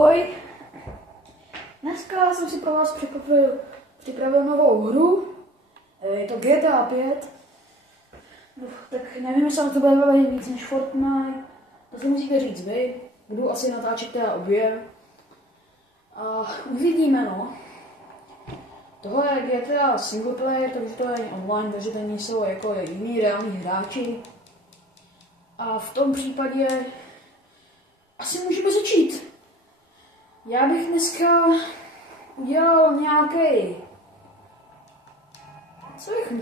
Ahoj! Dneska jsem si pro vás připravil novou hru. Je to GTA 5. No, tak nevím, jestli to bude bavit víc než Fortnite. To si musíte říct vy. Budu asi natáčet teda obě. A uvidíme, no. Tohle je GTA single player, takže to je online, takže tady jsou jako jiní reální hráči. A v tom případě asi můžeme začít. Já bych dneska udělal nějaký.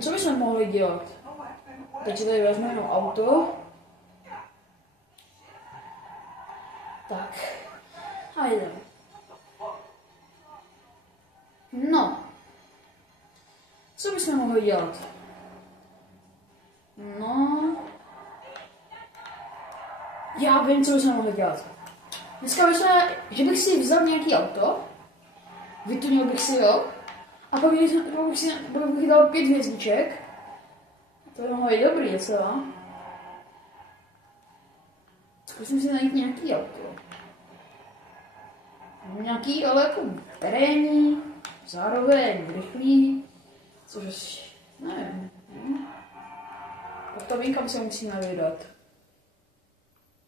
Co bychom mohli dělat? Teď si tady vezmeme jenom auto. Tak. A jdeme. No. Co bychom mohli dělat? No. Já vím, co bychom mohli dělat. Dneska bychom, že bych si vzal nějaký auto, vytunil bych si ho, a pak bych dal 5 hvězdiček. To by mohlo být dobrý, co? Zkusím si najít nějaký auto. Nějaký, ale jako terénní, zároveň rychlý, což nevím. Tak to vím, kam se musíme vydat.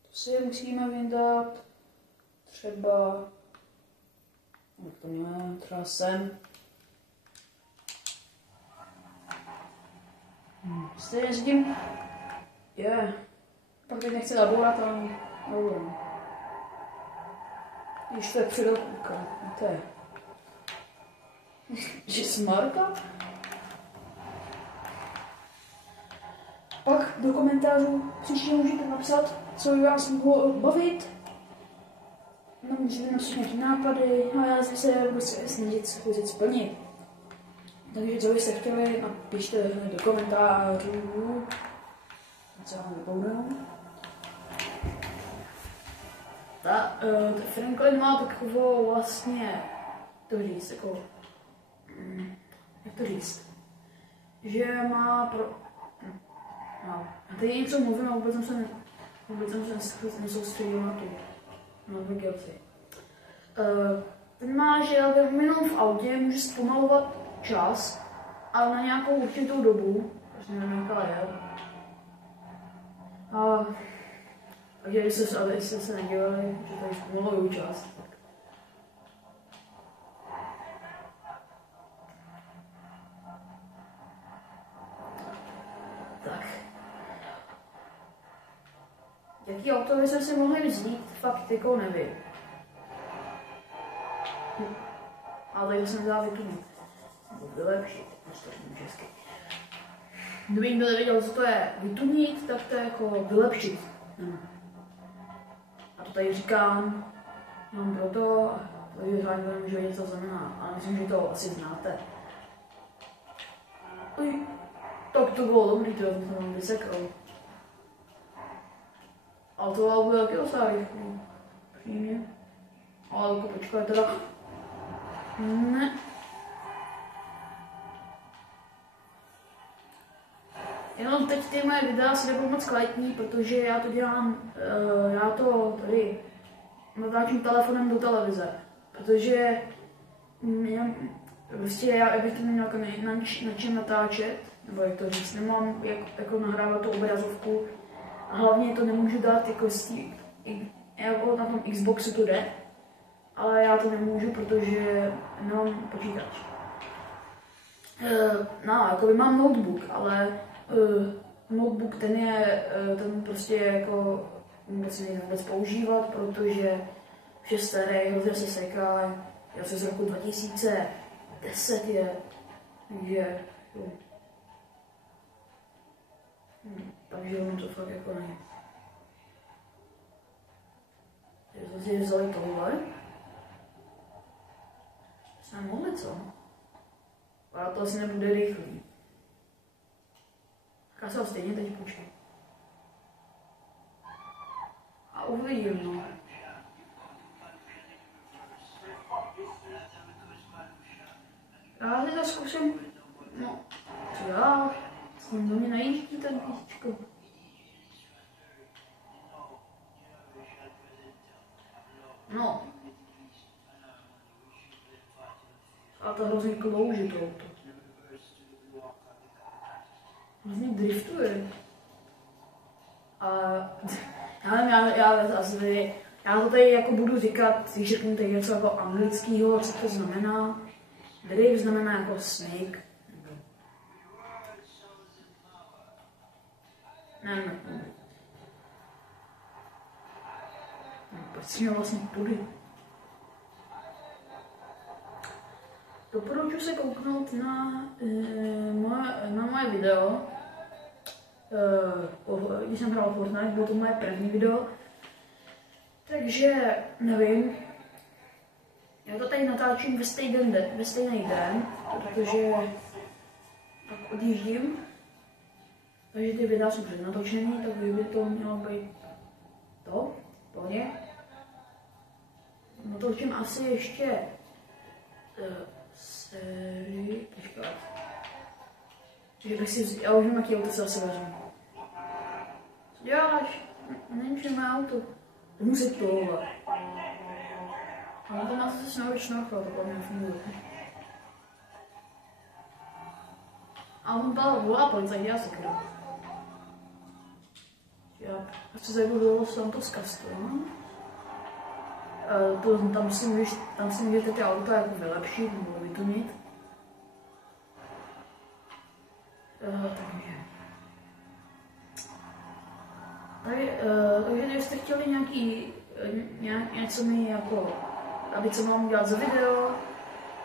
To si musíme vydat třeba, jak to mělo, třeba sem. Stejně s tím, pak teď nechci zabourat, ale nebudu. Když to je předopůka, to je. Že smarta? Pak do komentářů příště můžete napsat, co by vás mohlo bavit. No, můžete napsat nějaké nápady a já se budu snažit se splnit. Takže co byste chtěli, napište do komentářů. Co vám vypoudám. Franklin má takovou vlastně, to říct, jako, jak to říct, že má no, a teď něco mluvím a vůbec jsem se nesoustředil na navigaci. Ten má, že jenom v autě může zpomalovat čas, ale na nějakou určitou dobu, až nevím, jaká je. Takže jestli se nedělali, že tady zpomalují čas. Tak. Jaký auto bychom si mohli vzít, fakt jako nevím. Ale tady jsem vzal vytunit. Vylepšit, ostatní česky. Kdyby někdo nevěděl, co to je vytunit, tak to je jako vylepšit. A to tady říkám, jenom proto, protože hlavně nemůžu vědět, co to znamená, ale myslím, že to asi znáte. Tak to bylo dobrý, to jsem tam vysekl. Ale to auto je taky docela rychlý. Přímě. Ale jako počkej teda. Ne. Jenom teď ty moje videa si nebudou moc kvalitní, protože já to dělám, já to tady natáčím telefonem do televize, protože prostě já bych to neměl na čem natáčet, nebo jak to říct, nemám jako nahrávat tu obrazovku a hlavně to nemůžu dát jako jako na tom Xboxu to jde, ale já to nemůžu, protože nemám počítač. No, jako mám notebook, ale notebook ten prostě jako vůbec nejde vůbec používat, protože už je starý, hrozně se seká, já se z roku 2010 je, takže takže on to fakt jako není. Takže jsme si vzali tohle. Jsme mohli, co? Ale to asi nebude rychlý. Tak já se ho stejně teď půjčím. A uvidím, no. Já si to zkusím, no, co já, jsem do mě najíždí ten písečko. No, A to hrozně klouže to auto. Hrozně driftuje. A já to tady jako budu říkat, když řeknu tady něco jako anglického, co to znamená. Drift znamená jako snake. Ne. Proč si mě vlastně tudy? Doporučuji se kouknout na moje video. Když jsem hrál Fortnite, bylo to moje první video. Takže nevím. Já to tady natáčím ve stejný den, protože tak odjíždím. Takže ty videa jsou přednatočený, takže by to mělo být to, plně. Natočím asi ještě sérii, počkat. Že bych si, já už vím, jaký auto se zase vezmu. Co děláš? Není mé auto. To musí tohle. Ale to má se snovit šnorchlo, to mě funguje. A on dal volá policajt, já se kryl. Já chci zajít do Los Santos Castro. Tam si můžete ty auta jako vylepšit nebo vytunit. Takže kdybyste chtěli něco mi jako, aby co mám udělat za video,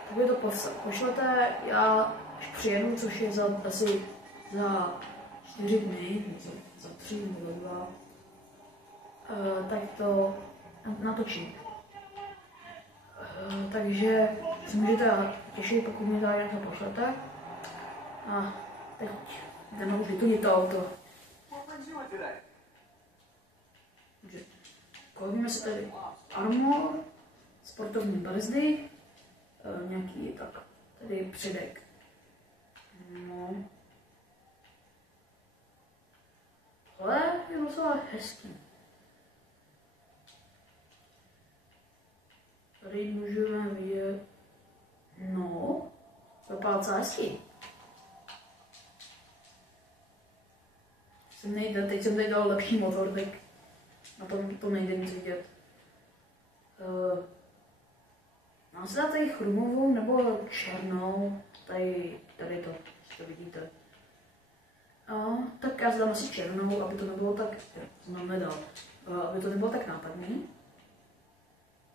tak mi to pošlete, já až přijedu, což je asi za 4 dny, za 3 nebo 2, tak to natočím. Takže si můžete těšit, pokud mi tady něco pošlete. A teď jdeme už vytunit to auto. Koupíme se tady armor, sportovní brzdy, nějaký tak, tady předek. No. Ale je docela hezký. Tady můžeme vidět, no, vypadá docela hezký. Teď jsem tady dal lepší motor, tak na tom to nejde nic vidět. Mám se dát tady chromovou nebo černou, tady to, jestli to vidíte. Tak já si dám asi černou, aby to nebylo tak, aby to nebylo tak nápadný.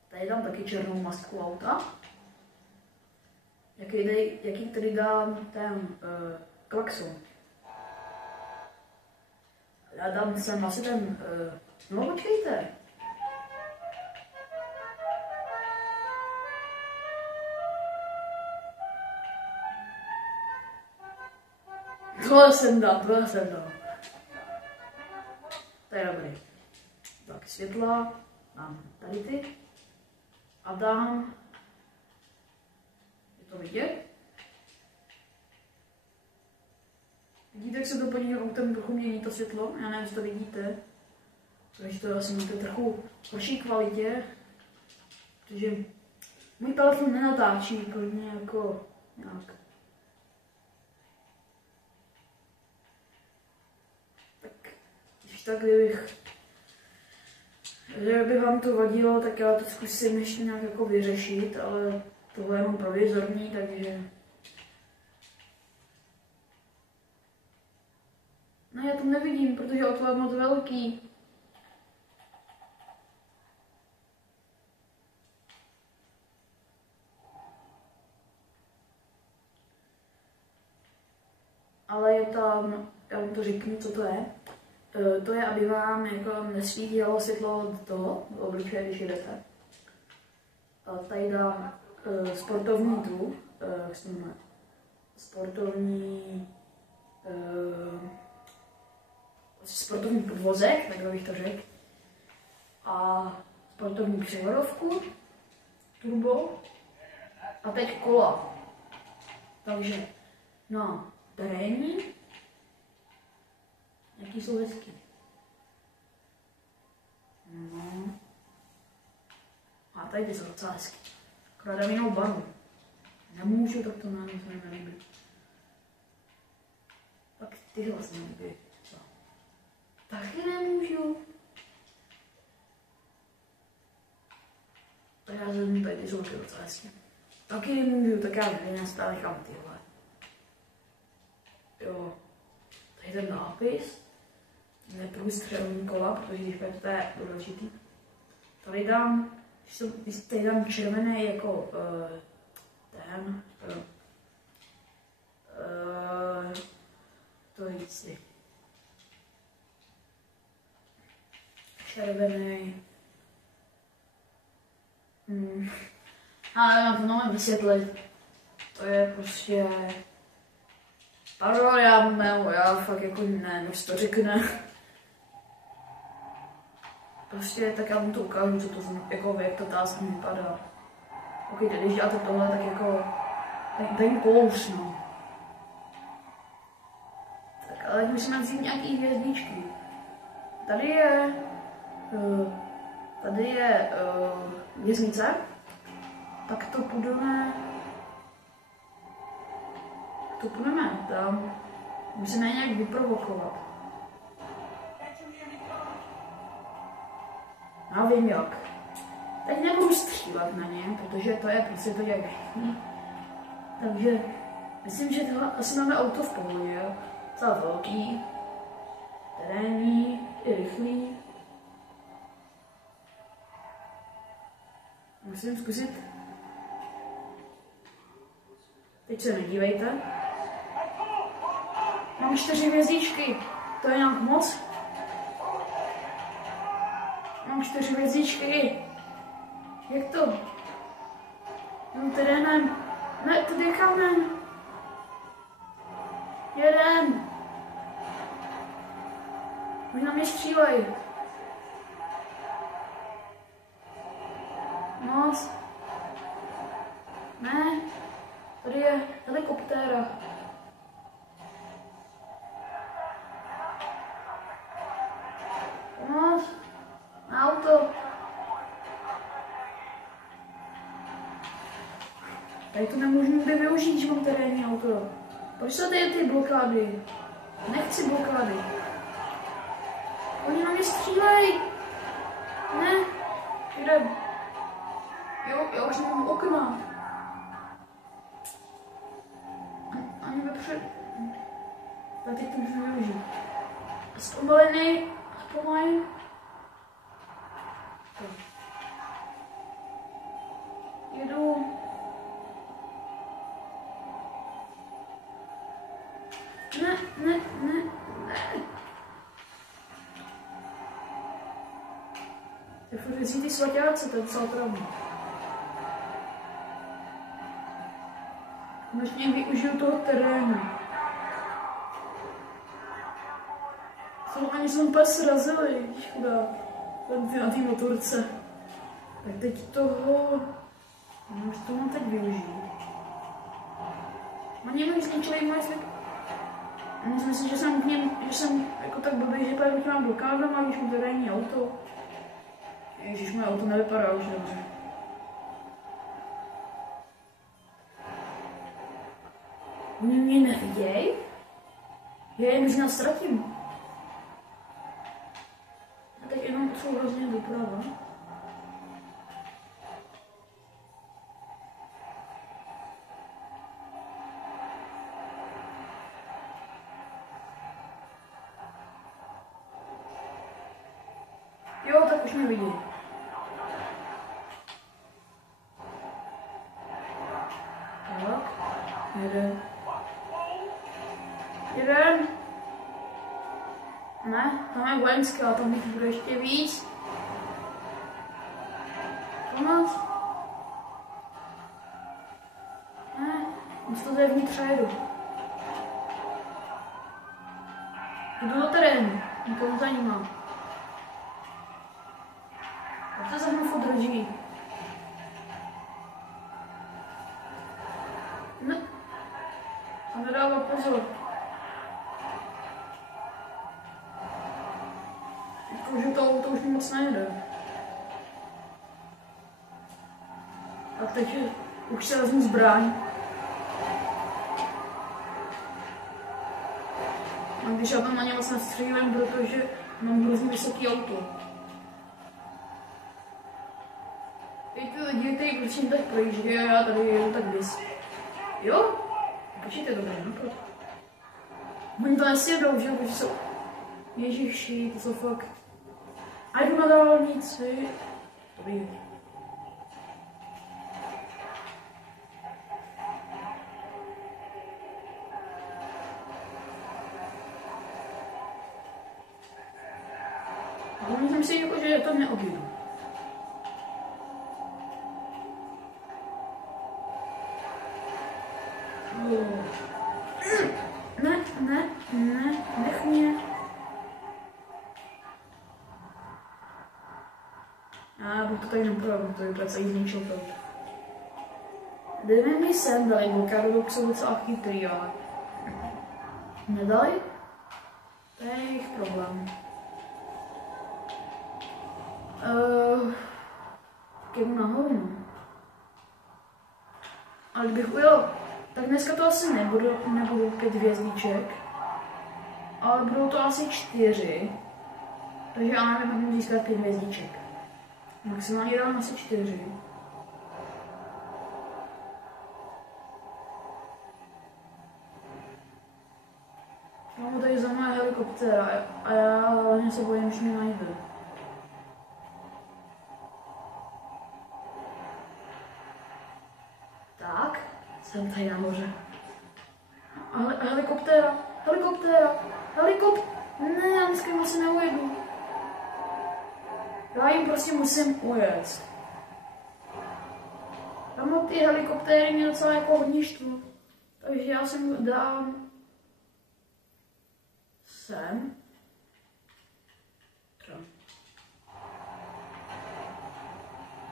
Tady dám taky černou masku auta. Jaký tady dám ten klakson. Já dám sem asi ten, no počkejte. Tohle jsem dal. To je dobrý. Tak světla, dám tady ty. A dám, je to vidět? Vidíte, jak se to pod tím autem trochu mění to světlo? Já nevím, jestli to vidíte. Takže to asi máte trochu horší kvalitě. Protože můj telefon nenatáčí úplně jako nějak. Tak, když tak, kdyby vám to vadilo, tak já to zkusím ještě nějak jako vyřešit, ale tohle je jenom provizorní, takže... No já to nevidím, protože auto je moc velký. Ale je tam, já vám to řeknu, co to je. To je, aby vám jako nesvítilo světlo do toho, do obličeje, když jedete. Tady dám sportovní tu, jak se jmenuje, sportovní podvozek, takhle bych to řekl. A sportovní převodovku, turbo a teď kola. Takže na terénní, jaký jsou hezký. No. A tady ty jsou docela hezký. Akorát dám jinou barvu. Nemůžu, tak to nám se mi nelíbí. Tak ty vlastně nelíbí. Taky nemůžu. Tak já zvednu tady ty žluty docela hezky. Taky nemůžu, tak já stále nechám tyhle. Jo. Tady ten nápis. Neprůstřelný kola, protože když to je důležitý. Tady dám, tady dám červený jako ten. To víc si. Červený. Ale já to mám vysvětlit. To je prostě... Pardon, já fakt jako ne, než to řekne. Prostě tak já mu to ukážu, co to jako jak to task vypadá. Ok, teď když děláte tohle, tak jako... Ten kouř, no. Tak ale musíme vzít nějaký hvězdičky. Tady je... věznice. Tak to půjdeme... tam. Musíme je nějak vyprovokovat. Já vím jak. Teď nebudu střílet na ně, protože to je prostě to dělají všichni. Takže myslím, že tohle asi máme auto v pohodě. Celá velký, terénní, i rychlý. Musím zkusit. Teď se nedívejte. Mám 4 hvězdičky. To je nějak moc? Mám 4 hvězdičky. Jak to? Mám terénem. Ne, tady je kamen. Jeden. Oni na mě střílejí. Moc. Ne. Tady je helikoptéra. Pomoc. Na auto. Tady to nemůžu nikdy využít, že mám terénní auto. Proč jsou tady ty blokády? Nechci blokády. Oni na mě střílejí. Ne. Jdem. Jo, já už nemám okna. Ani vepřed. Tak teď to můžu využít. Zpomalený. Zpomalím. Jedu. Ne. Ty furt věcí ty svaťáci, to je docela pravda. Konečně využiju toho terénu. Ani jsem úplně srazili, chudá. Na té motorce. Tak teď toho... No, to mám teď využít. Oni mi zničili moje svět. Myslím si, že jsem k něm, že jsem jako tak blbý, že právě mám blokádama, a když mu terénní auto. Ježiš, moje auto nevypadá už dobře. Oni mě nevidějí? Já je možná ztratím. A teď jenom potřebuji hrozně doprava. Jo, tak už mě vidí. Tak, jeden. Ne, tam je vojenská, tam jich bude ještě víc. Pomoc. Ne, musím to zevnitř jedu. Jdu do terénu, mě to zajímá. Jak to za mnou furt drží? Ne, to nedává pozor. Jakože to auto už mi moc nejde. Tak teď už se vezmu zbraň. Když já tam na ně moc nestřílím, protože mám hrozně vysoký auto. Teď ty lidi, kteří prostě tak projíždí a já tady jedu tak bys. Jo? Počkejte, dobré, no proto. Oni to nesjedou, že jo, protože jsou... Ježiši, to jsou fakt... A jdu na dálnici. Dobrý. Ale myslím si, jako, že to neobjedu. Ne, nech mě. Já bych to tady neprojel, to je celý zničil to. Dejme mi sem, dali blokádu, jsou docela chytrý, ale... Nedali? To je jejich problém. Jdu nahoru, no. Ale kdybych ujel, tak dneska to asi nebudu 5 hvězdíček, ale budou to asi 4, takže já nevím, jak můžu získat 5 hvězdíček. Maximálně dám asi 4. Mám tady za moje helikoptéra a já hlavně se bojím, že mě najde. Tak, jsem tady nahoře. Helikoptéra. Ne, já dneska moc neujedu. Já jim prostě musím ujet. Tam ty helikoptéry mě docela jako hodně štvu. Takže já sem dám sem.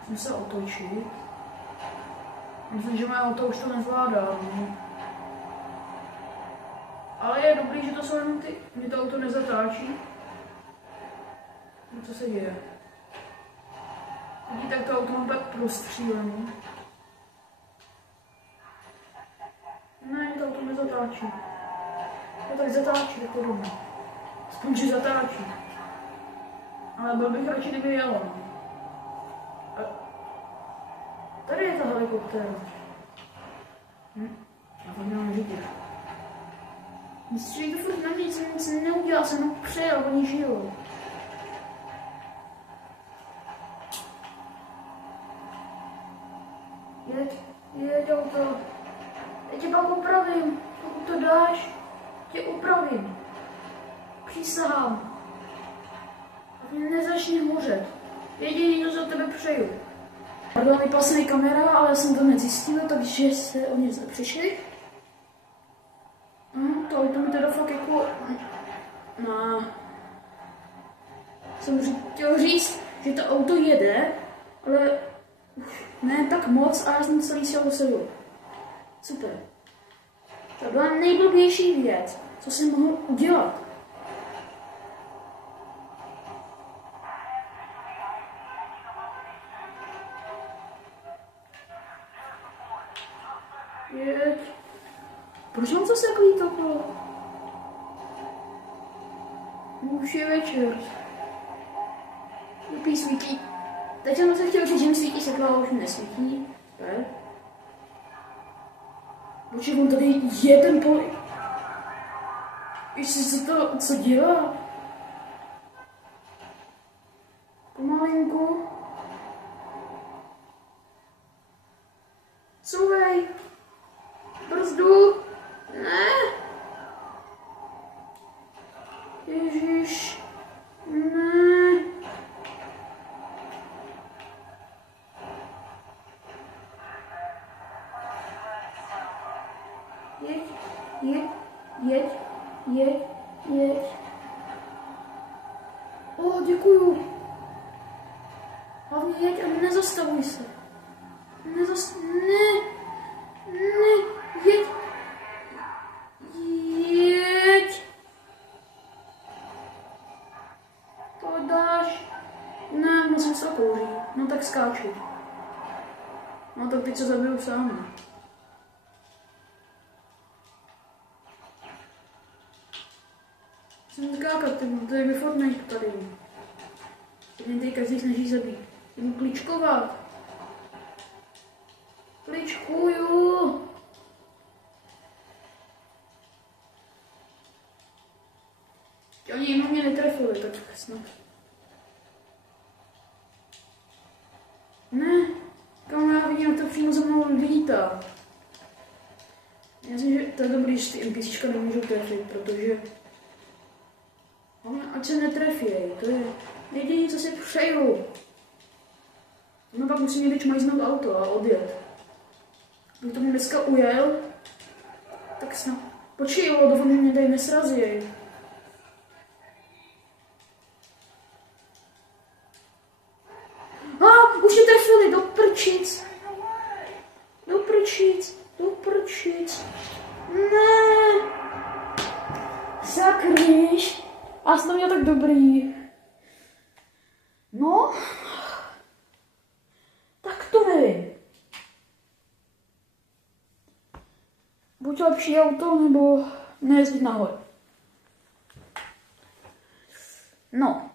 Musím se otočit. Myslím, že moje auto už to nezvládá. No. Ale je dobrý, že to jsou jenom ty. Mě to auto nezatáčí. No co se děje? Vidíte, tak to auto mám tak prostřílený. Ne, to auto nezatáčí. No tak zatáčí, tak to dobrý. Aspoň, že zatáčí. Ale byl bych radši, kdyby jelo. Tady je ta helikoptéra. Já to měla vidět. Myslíš, že to furt na mě nic neudělal, jsem jenom přejel, oni žijou. Jeď auto. Já tě pak upravím. Pokud to dáš, tě upravím. Přísahám. A mě nezačni hořet. Jediný, co za tebe přeju. Byla mi pasný kamera, ale já jsem to nezjistil, takže se o ně přišli. To auto mi teda fakt jako... No. Jsem chtěl říct, že to auto jede, ale ne tak moc a já jsem celý sjel sebou. Super. To byla nejblbější věc, co jsem mohl udělat. Jeď. Proč mám zase klítoklo? Už je večer. Lupí svítí. Teď jsem se chtěl říct, že mi svítí světlo, ale už mi nesvítí. Tak. Protože on tady je ten poli. Ještě co dělá? Pomalinku. Couvej. Brzdu. Ne. Ježiš. Ne. Jeď. O, děkuju. Hlavně jeď a nezastavuj se. Ne, jeď. To dáš. Ne, musím se okouřit. No tak skáču. No tak teď se zabiju sám. to je mi Fortnite tady. Jeden tady každý snaží zabít. Jdu kličkovat. Kličkuju. Oni jenom mě netrefili, tak snad. Ne, kamarád vidím, to přímo za mnou lítá. Já myslím, že to je dobrý, že ty NPCčka nemůžou trefit, protože... Ale ať se netrefěj, to je jediné, co si přeju. No pak musím někde čmajznout auto a odjet. Když tomu dneska ujel, tak snad... Počkej, jo, doufám, že mě tady nesrazí. Už je trefili, do prčic. Do prčic, do prčic. Ne. Sakryš. A jsem to měl tak dobrý. No. Tak to nevím. Buď lepší auto, nebo nejezdit nahoře. No.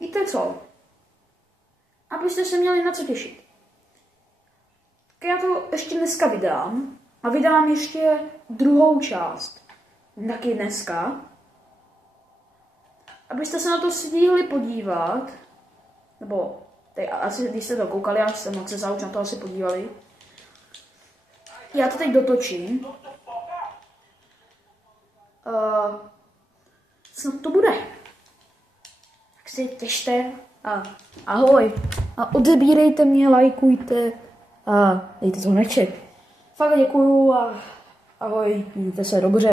Víte co? Abyste se měli na co těšit. Tak já to ještě dneska vydám. A vydám ještě druhou část. Taky dneska. Abyste se na to stihli podívat. Nebo, asi když jste to koukali, já jsem se za na to asi podívali. Já to teď dotočím. Snad to bude. Tak si těšte. A ahoj. A odebírejte mě, lajkujte a dejte zvoneček. Fakt děkuju a ahoj, mějte se dobře.